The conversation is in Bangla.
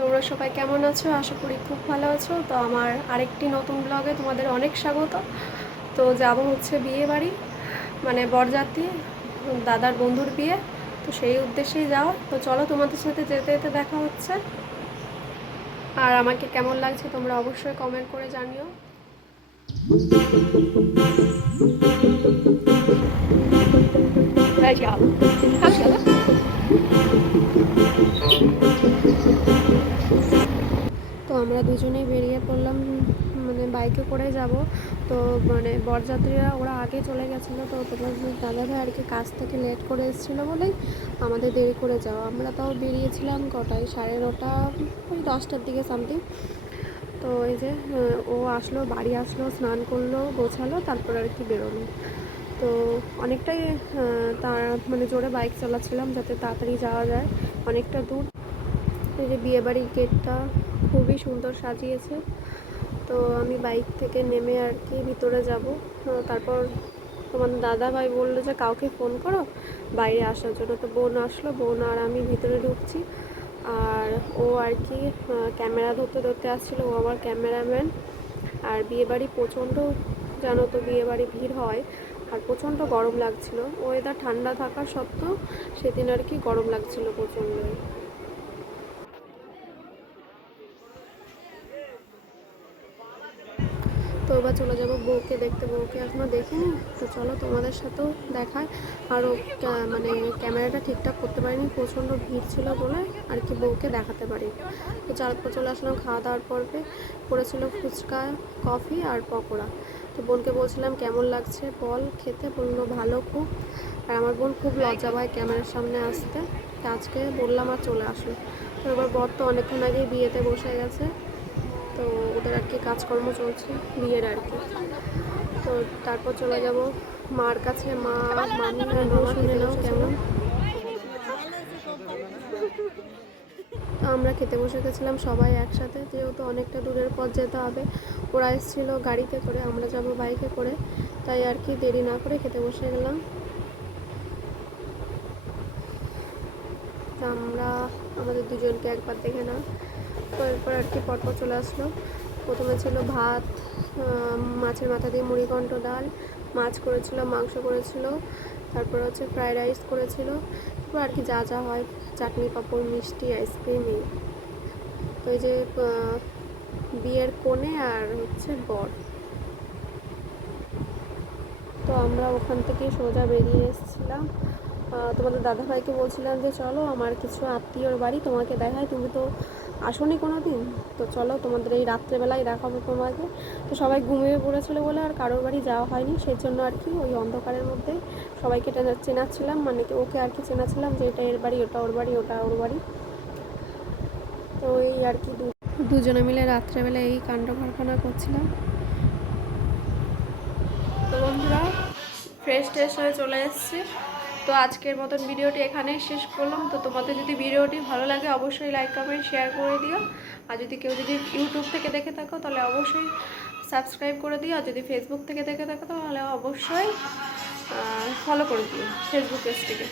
তোমরা সবাই কেমন আছো? আশা করি খুব ভালো আছো। তো আমার আরেকটি নতুন ব্লগে তোমাদের অনেক স্বাগত। তো যাব হচ্ছে বিয়ে বাড়ি, মানে বরযাত্রী, দাদার বন্ধুর বিয়ে। তো সেই উদ্দেশ্যেই যাওয়া। তো চলো, তোমাদের সাথে যেতে যেতে দেখা হচ্ছে। আর আমাকে কেমন লাগছে তোমরা অবশ্যই কমেন্ট করে জানিও। তো আমরা দুজনেই বেরিয়ে পড়লাম, মানে বাইকে করে যাব। তো মানে বরযাত্রীরা ওরা আগে চলে গেছিলো, তো তোমাদের দাদাভাই আর কি কাজ থেকে লেট করে এসেছিলো বলেই আমাদের দেরি করে যাওয়া। আমরা তাও বেরিয়েছিলাম কটায়, 9:30, ওই 10টার দিকে সামথিং। তো এই যে ও আসলো, বাড়ি আসলো, স্নান করলো, গোছালো, তারপর আর কি বেরোলো। তো অনেকটাই তার মানে জোরে বাইক চালাচ্ছিলাম যাতে তাড়াতাড়ি যাওয়া যায়, অনেকটা দূর। এই যে বিয়েবাড়ির গেটটা খুবই সুন্দর সাজিয়েছে। তো আমি বাইক থেকে নেমে আর কি ভিতরে যাব। তারপর তোমার দাদা ভাই বললো যে কাউকে ফোন করো বাইরে আসার জন্য। তো বোন আসলো, বোন আর আমি ভিতরে ঢুকছি। আর ও আর কি ক্যামেরা ধরতে ধরতে আসছিলো, ও আমার ক্যামেরাম্যান। আর বিয়েবাড়ি প্রচণ্ড, জানো তো বিয়েবাড়ি ভিড় হয়, আর প্রচণ্ড গরম লাগছিল। ওয়েদার ঠান্ডা থাকা সত্ত্বেও সেদিন আর কি গরম লাগছিল প্রচণ্ড। তো এবার চলে যাবো বউকে দেখতে। বউকে এখনও দেখিনি, তো চলো তোমাদের সাথেও দেখায়। আরও মানে ক্যামেরাটা ঠিকঠাক করতে পারিনি, প্রচণ্ড ভিড় ছিল বলে আর কি বউকে দেখাতে পারি। তো চলে আসলাম খাওয়া দাওয়ার পর্বে। করেছিল ফুচকা, কফি আর পকোড়া। তো বোনকে বলছিলাম কেমন লাগছে বল খেতে, বললো ভালো খুব। আর আমার বোন খুব লজ্জা পায় ক্যামেরার সামনে আসতে, তো আজকে বললাম আর চলে আসলো। তো এবার বর তো অনেকক্ষণ আগেই বিয়েতে বসে গেছে। তো ওদের আর কি কাজকর্ম চলছে বিয়ের আর কি। তো তারপর চলে যাব মার কাছে। মা, মামি আর মামা শুনে নাও কেমন। তো আমরা খেতে বসে গেছিলাম সবাই একসাথে, যেহেতু অনেকটা দূরের পথ যেতে হবে। ওরা এসেছিলো গাড়িতে করে, আমরা যাব বাইকে করে, তাই আর কি দেরি না করে খেতে বসে গেলাম। আমরা আমাদের দুজনকে একবার দেখে না। তো এরপর আর কি পরপর চলে আসলো। প্রথমে ছিল ভাত, মাছের মাথা দিয়ে মুড়িঘণ্ট, ডাল, মাছ করেছিল, মাংস করেছিল, তারপর হচ্ছে ফ্রাইড রাইস করেছিল, তারপর আর কি যা যা হয়, চাটনি, পাঁপড়, মিষ্টি, আইসক্রিম। তো এই যে বিয়ের কনে আর হচ্ছে বর। তো আমরা ওখান থেকে সোজা বেরিয়ে এসেছিলাম। তোমাদের দাদাভাইকে বলছিলাম যে চলো আমার কিছু আত্মীয়র বাড়ি তোমাকে দেখায়, তুমি তো আসোনি কোনো দিন, তো চলো তোমাদের এই রাত্রেবেলায় দেখাবো তোমাকে। তো সবাই ঘুমিয়ে পড়েছিল বলে আর কারোর বাড়ি যাওয়া হয়নি, সেই জন্য আর কি ওই অন্ধকারের মধ্যে সবাইকে চেনাচ্ছিলাম, মানে কি ওকে আর কি চেনাচ্ছিলাম যে এটা এর বাড়ি, ওটা ওর বাড়ি, ওটা ওর বাড়ি। তো এই আর কি দুজনে মিলে রাত্রেবেলা এই কাণ্ড কারখানা করছিলাম। তো বন্ধুরা, ফ্রেশ ট্রেশ হয়ে চলে এসেছি। তো আজকের মতন ভিডিওটি এখানেই শেষ করলাম। তো তোমাদের যদি ভিডিওটি ভালো লাগে অবশ্যই লাইক, কমেন্ট, শেয়ার করে দিও। আর যদি কেউ যদি ইউটিউব থেকে দেখে থাকো তাহলে অবশ্যই সাবস্ক্রাইব করে দিও। আর যদি ফেসবুক থেকে দেখে থাকো তাহলে অবশ্যই ফলো করে দিও ফেসবুক পেজটিকে।